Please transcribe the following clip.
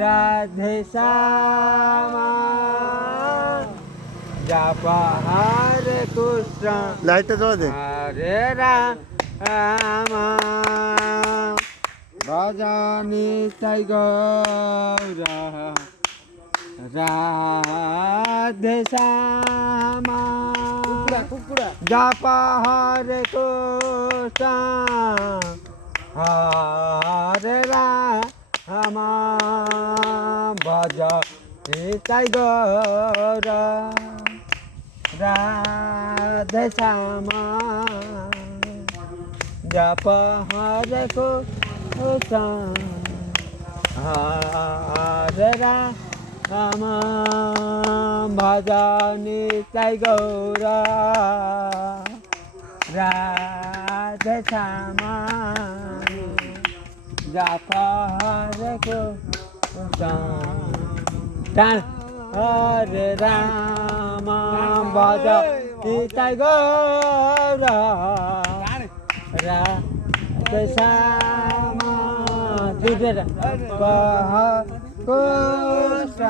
রাধে শ্যামা জপ হরে কৃষ্ণ লাইটটা জ্বালা দে। হরে রাম ভজনি তাই গৌর রাধে শ্যামা জপ হরে কৃষ্ণ হরে রাম ভজ তাই গৌর রাধে শ্যামা জপ হরে কৃষ্ণ হরে রাম ভজ তাই গৌর রাধে শ্যামা জপ হরে কৃষ্ণ হরে রাম ভজ তাই গৌর রাধে শ্যামা কৃষ্ণ